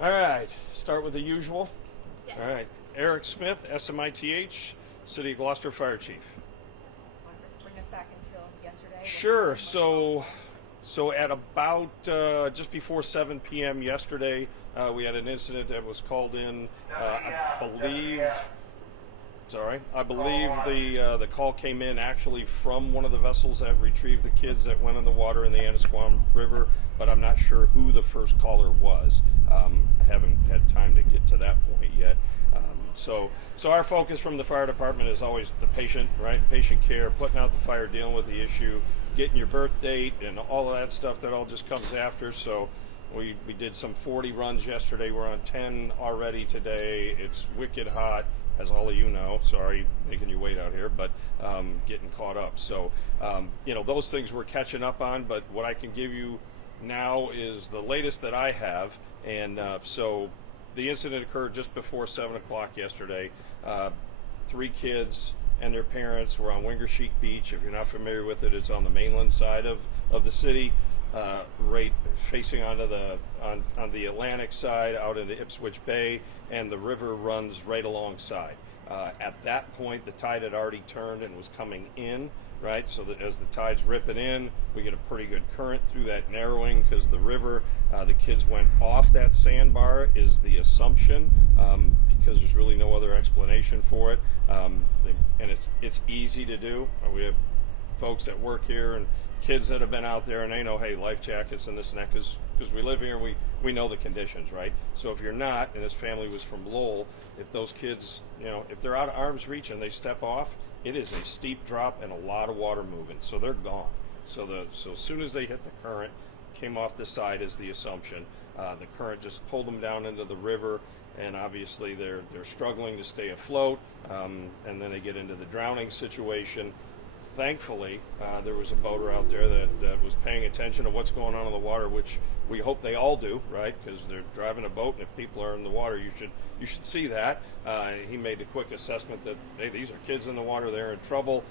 All right, start with the usual. Yes. All right, Eric Smith, SMITH, City of Gloucester Fire Chief. Bring us back until yesterday. Sure. So at about just before 7 p.m. yesterday, we had an incident that was called in. I believe the call came in actually from one of the vessels that retrieved the kids that went in the water in the Annisquam River, but I'm not sure who the first caller was. I haven't had time to get to that point yet. So our focus from the fire department is always the patient, right? Patient care, putting out the fire, dealing with the issue, getting your birth date, and all of that stuff that all just comes after. So we did some 40 runs yesterday. We're on 10 already today. It's wicked hot, as all of you know. Sorry, making you wait out here, but getting caught up. So, those things we're catching up on, but what I can give you now is the latest that I have. And so the incident occurred just before 7 o'clock yesterday. 3 kids and their parents were on Wingersheek Beach. If you're not familiar with it, it's on the mainland side of the city, right facing onto on the Atlantic side, out into Ipswich Bay, and the river runs right alongside. At that point, the tide had already turned and was coming in, right? So that as the tide's ripping in, we get a pretty good current through that narrowing because the river, the kids went off that sandbar is the assumption, because there's really no other explanation for it. And it's easy to do. We have folks that work here and kids that have been out there, and they know, hey, life jackets and this and that, because we live here, we know the conditions, right? So if you're not, and this family was from Lowell, if those kids, if they're out of arm's reach and they step off, it is a steep drop and a lot of water moving, so they're gone. So as soon as they hit the current, came off the side is the assumption. The current just pulled them down into the river, and obviously they're struggling to stay afloat, and then they get into the drowning situation. Thankfully, there was a boater out there that was paying attention to what's going on in the water, which we hope they all do, right? Because they're driving a boat, and if people are in the water, you should see that. He made a quick assessment that, hey, these are kids in the water, they're in trouble.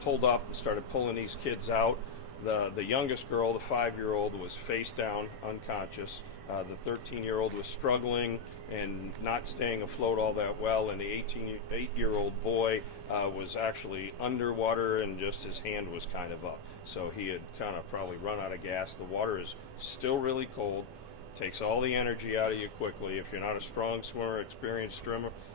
Pulled up and started pulling these kids out. The youngest girl, the 5-year-old, was face down, unconscious. The 13-year-old was struggling and not staying afloat all that well, and the 8-year-old boy was actually underwater, and just his hand was kind of up. So he had kind of probably run out of gas. The water is still really cold, takes all the energy out of you quickly. If you're not a strong swimmer, experienced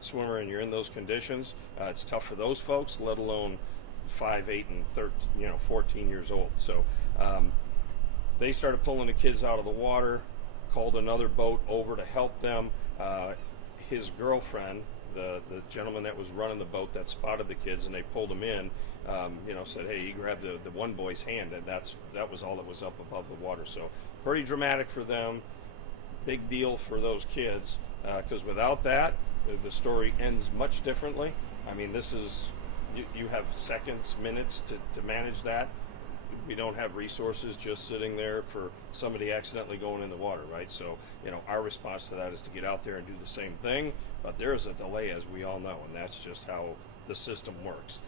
swimmer, and you're in those conditions, it's tough for those folks, let alone 5, 8, and 13, 14 years old. So they started pulling the kids out of the water, called another boat over to help them. His girlfriend, the gentleman that was running the boat that spotted the kids and they pulled him in, said, hey, he grabbed the one boy's hand, and that was all that was up above the water. So pretty dramatic for them, big deal for those kids, because without that, the story ends much differently. I mean, this is, you have seconds, minutes to manage that. We don't have resources just sitting there for somebody accidentally going in the water, right? So, our response to that is to get out there and do the same thing, but there's a delay, as we all know, and that's just how the system works.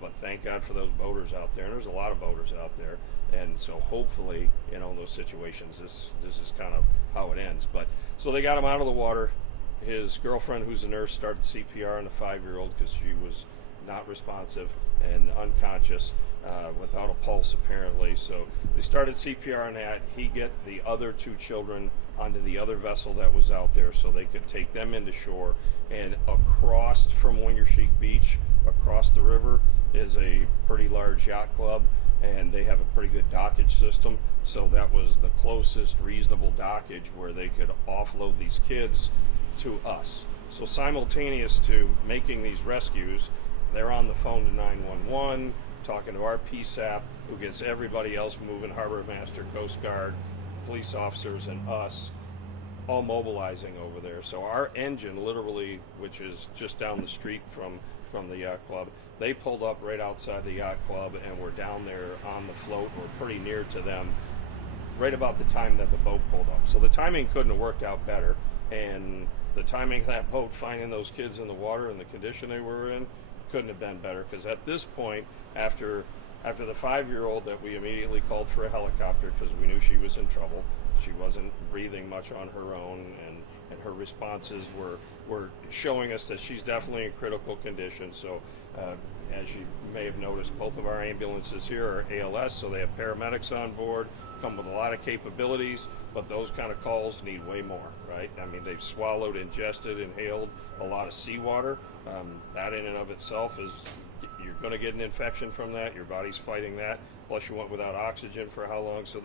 But thank God for those boaters out there, and there's a lot of boaters out there, and so hopefully, in those situations, this is kind of how it ends. But so they got him out of the water. His girlfriend, who's a nurse, started CPR on the 5-year-old because she was not responsive and unconscious, without a pulse apparently. So they started CPR on that. He get the other 2 children onto the other vessel that was out there so they could take them into shore. And across from Wingersheek Beach, across the river, is a pretty large yacht club, and they have a pretty good dockage system. So that was the closest reasonable dockage where they could offload these kids to us. So simultaneous to making these rescues, they're on the phone to 911, talking to our PSAP, who gets everybody else moving, Harbor Master, Coast Guard, police officers, and us, all mobilizing over there. So our engine, literally, which is just down the street from the yacht club, they pulled up right outside the yacht club, and we're down there on the float. We're pretty near to them right about the time that the boat pulled up. So the timing couldn't have worked out better, and the timing of that boat finding those kids in the water and the condition they were in couldn't have been better, because at this point, after the 5-year-old that we immediately called for a helicopter because we knew she was in trouble, She wasn't breathing much on her own, and her responses were showing us that she's definitely in critical condition. So as you may have noticed, both of our ambulances here are ALS, so they have paramedics on board, come with a lot of capabilities, but those kind of calls need way more, right? I mean, they've swallowed, ingested, inhaled a lot of seawater. That in and of itself is, you're going to get an infection from that. Your body's fighting that. Plus you went without oxygen for how long? So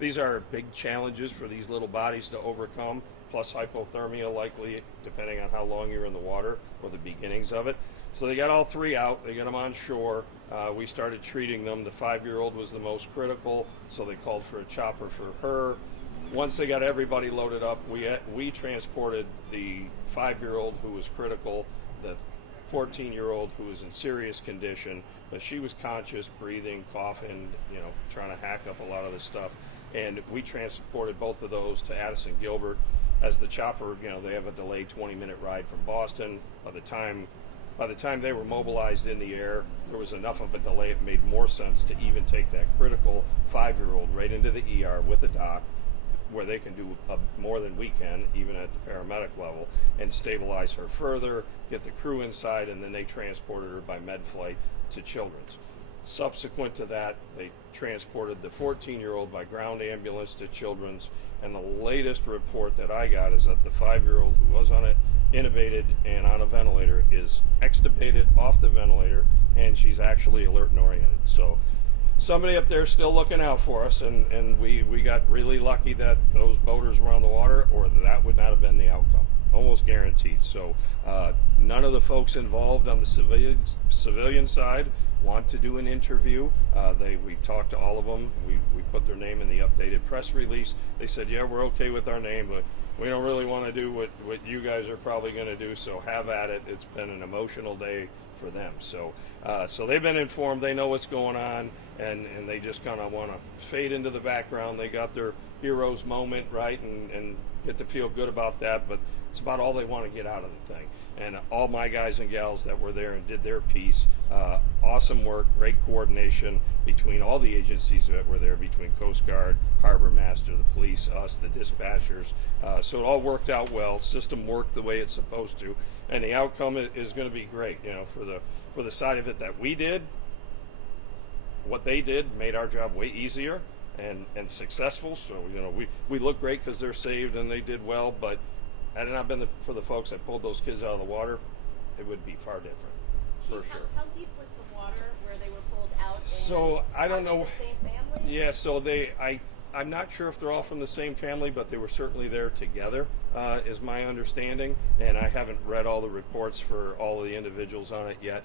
these are big challenges for these little bodies to overcome, plus hypothermia likely, depending on how long you're in the water or the beginnings of it. So they got all three out. They got them on shore. We started treating them. The 5-year-old was the most critical, so they called for a chopper for her. Once they got everybody loaded up, we transported the 5-year-old who was critical, the 14-year-old who was in serious condition, but she was conscious, breathing, coughing, trying to hack up a lot of this stuff. And we transported both of those to Addison Gilbert. As the chopper, they have a delayed 20-minute ride from Boston. By the time they were mobilized in the air, there was enough of a delay. It made more sense to even take that critical 5-year-old right into the ER with a doc, where they can do more than we can, even at the paramedic level, and stabilize her further, get the crew inside, and then they transported her by med flight to Children's. Subsequent to that, they transported the 14-year-old by ground ambulance to Children's, and the latest report that I got is that the 5-year-old who was on it, intubated and on a ventilator, is extubated off the ventilator, and she's actually alert and oriented. So somebody up there still looking out for us, and we got really lucky that those boaters were on the water, or that would not have been the outcome. Almost guaranteed. So none of the folks involved on the civilian side want to do an interview. We talked to all of them. We put their name in the updated press release. They said, yeah, we're okay with our name, but we don't really want to do what you guys are probably going to do, so have at it. It's been an emotional day for them. So they've been informed. They know what's going on, and they just kind of want to fade into the background. They got their hero's moment, right, and get to feel good about that, but it's about all they want to get out of the thing. And all my guys and gals that were there and did their piece, awesome work, great coordination between all the agencies that were there, between Coast Guard, Harbor Master, the police, us, the dispatchers. So it all worked out well. System worked the way it's supposed to, and the outcome is going to be great. For the side of it that we did, what they did made our job way easier and successful. So we look great because they're saved and they did well, but had it not been for the folks that pulled those kids out of the water, it would be far different, for sure. How deep was the water where they were pulled out? So I don't know. The same family? Yeah, so I'm not sure if they're all from the same family, but they were certainly there together, is my understanding. And I haven't read all the reports for all of the individuals on it yet,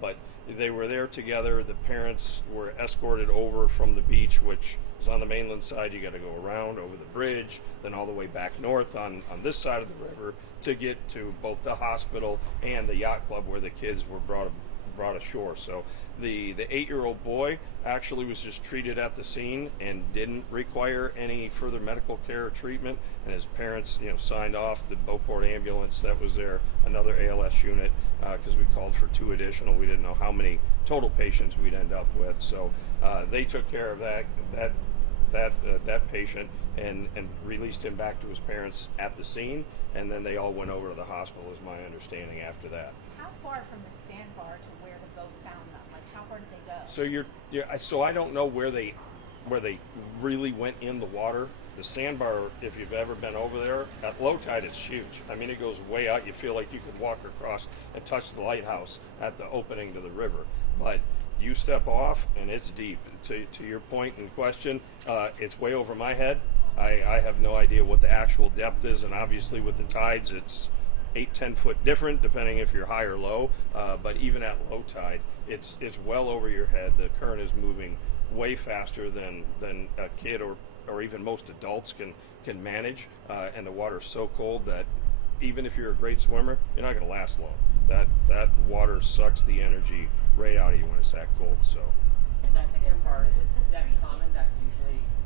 but they were there together. The parents were escorted over from the beach, which is on the mainland side. You got to go around over the bridge, then all the way back north on this side of the river to get to both the hospital and the yacht club where the kids were brought ashore. So the 8-year-old boy actually was just treated at the scene and didn't require any further medical care or treatment, and his parents signed off. The Beauport ambulance that was there, another ALS unit, because we called for 2 additional. We didn't know how many total patients we'd end up with, so they took care of that patient and released him back to his parents at the scene, and then they all went over to the hospital, is my understanding, after that. How far from the sandbar to where the boat found them? Like, how far did they go? So I don't know where they really went in the water. The sandbar, if you've ever been over there, at low tide it's huge. I mean, it goes way out. You feel like you could walk across and touch the lighthouse at the opening to the river. But you step off and it's deep. To your point and question, it's way over my head. I have no idea what the actual depth is, and obviously with the tides it's 8-10 foot different depending if you're high or low, but even at low tide it's well over your head. The current is moving way faster than a kid or even most adults can manage, and the water's so cold that even if you're a great swimmer, you're not going to last long. That water sucks the energy right out of you when it's that cold. So that sandbar that's common. That's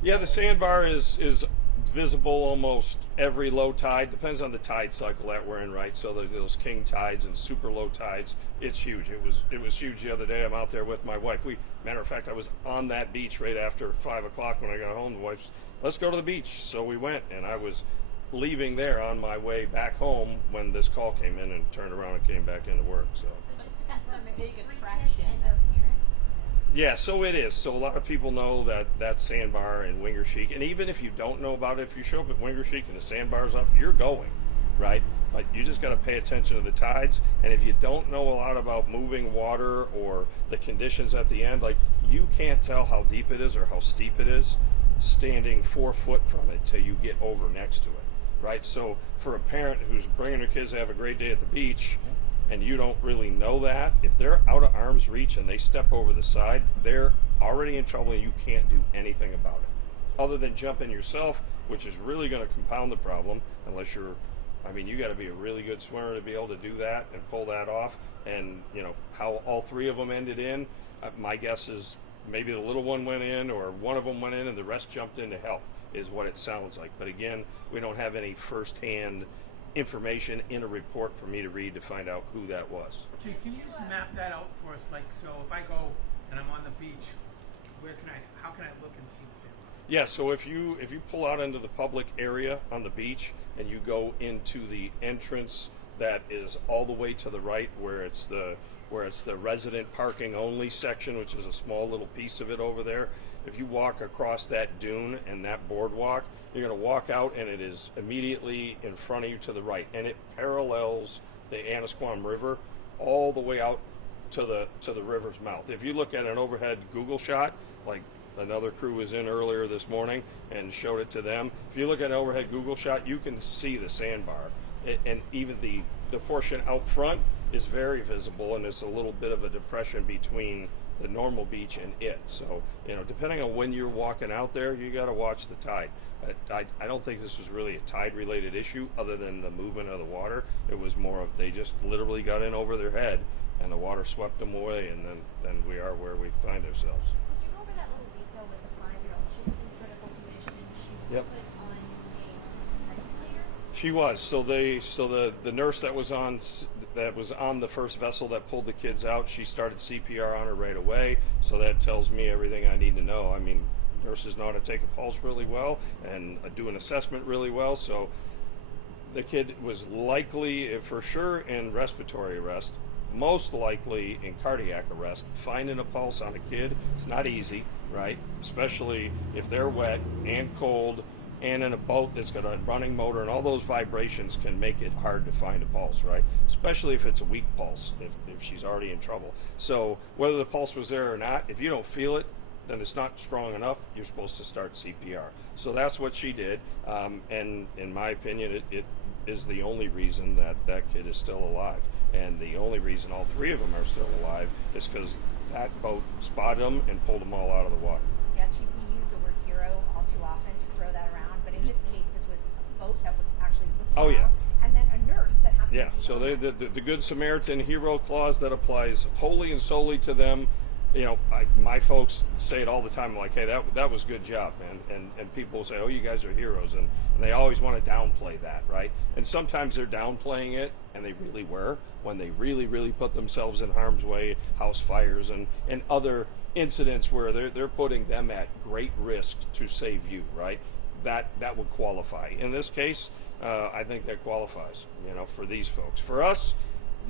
usually the sandbar is visible almost every low tide. Depends on the tide cycle that we're in, right? So those king tides and super low tides, it's huge. It was huge the other day. I'm out there with my wife. Matter of fact, I was on that beach right after 5 o'clock when I got home. The wife's let's go to the beach. So we went, and I was leaving there on my way back home when this call came in, and turned around and came back into work. So. That's a big Three attraction. kids and their parents. Yeah, so it is. So a lot of people know that sandbar in Winger Chic, and even if you don't know about it, if you show up at Winger Chic and the sandbar's up, you're going, right? But you just got to pay attention to the tides, and if you don't know a lot about moving water or the conditions at the end, like you can't tell how deep it is or how steep it is standing 4 foot from it till you get over next to it, right? So for a parent who's bringing their kids to have a great day at the beach, and you don't really know that, if they're out of arm's reach and they step over the side, they're already in trouble and you can't do anything about it. Other than jump in yourself, which is really going to compound the problem unless you're, I mean, you got to be a really good swimmer to be able to do that and pull that off. And, you know, how all three of them ended in, my guess is maybe the little one went in or one of them went in and the rest jumped in to help, is what it sounds like. But again, we don't have any firsthand information in a report for me to read to find out who that was. Can you just map that out for us? Like, so if I go and I'm on the beach, how can I look and see the sandbar? Yeah, so if you pull out into the public area on the beach and you go into the entrance that is all the way to the right where it's the resident parking only section, which is a small little piece of it over there, if you walk across that dune and that boardwalk, you're going to walk out and it is immediately in front of you to the right, and it parallels the Annisquam River all the way out to the river's mouth. If you look at an overhead Google shot, like another crew was in earlier this morning and showed it to them, if you look at an overhead Google shot, you can see the sandbar, and even the portion out front is very visible, and it's a little bit of a depression between the normal beach and it. So, you know, depending on when you're walking out there, you got to watch the tide. I don't think this was really a tide related issue other than the movement of the water. It was more of they just literally got in over their head and the water swept them away, and then we are where we find ourselves. Would you go over that little detail with the 5-year-old? She was in critical condition. She was Yep. put on a ventilator. She was. So the nurse that was on the first vessel that pulled the kids out, she started CPR on her right away. So that tells me everything I need to know. I mean, nurses know how to take a pulse really well and do an assessment really well. So the kid was likely, for sure, in respiratory arrest, most likely in cardiac arrest. Finding a pulse on a kid is not easy, right? Especially if they're wet and cold and in a boat that's got a running motor, and all those vibrations can make it hard to find a pulse, right? Especially if it's a weak pulse, if she's already in trouble. So whether the pulse was there or not, if you don't feel it, then it's not strong enough. You're supposed to start CPR. So that's what she did, and in my opinion, it is the only reason that kid is still alive. And the only reason all three of them are still alive is because that boat spotted them and pulled them all out of the water. Yeah, we use the word hero all too often to throw that around, but in this case, this was a boat that was actually looking Oh, yeah. out, and then a nurse that happened Yeah, to be so on the Good Samaritan hero clause that applies wholly and solely to them. You know, my folks say it all the time, like, hey, that was good job, man. And people say, oh, you guys are heroes. And they always want to downplay that, right? And sometimes they're downplaying it, and they really were, when they really, really put themselves in harm's way, house fires and other incidents where they're putting them at great risk to save you, right? That would qualify. In this case, I think that qualifies, you know, for these folks. For us,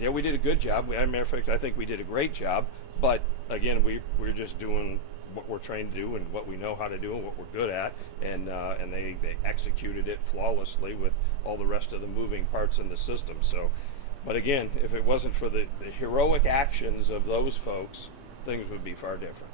yeah, we did a good job. As a matter of fact, I think we did a great job. But again, we're just doing what we're trained to do and what we know how to do and what we're good at, and they executed it flawlessly with all the rest of the moving parts in the system. So, but again, if it wasn't for the heroic actions of those folks, things would be far different.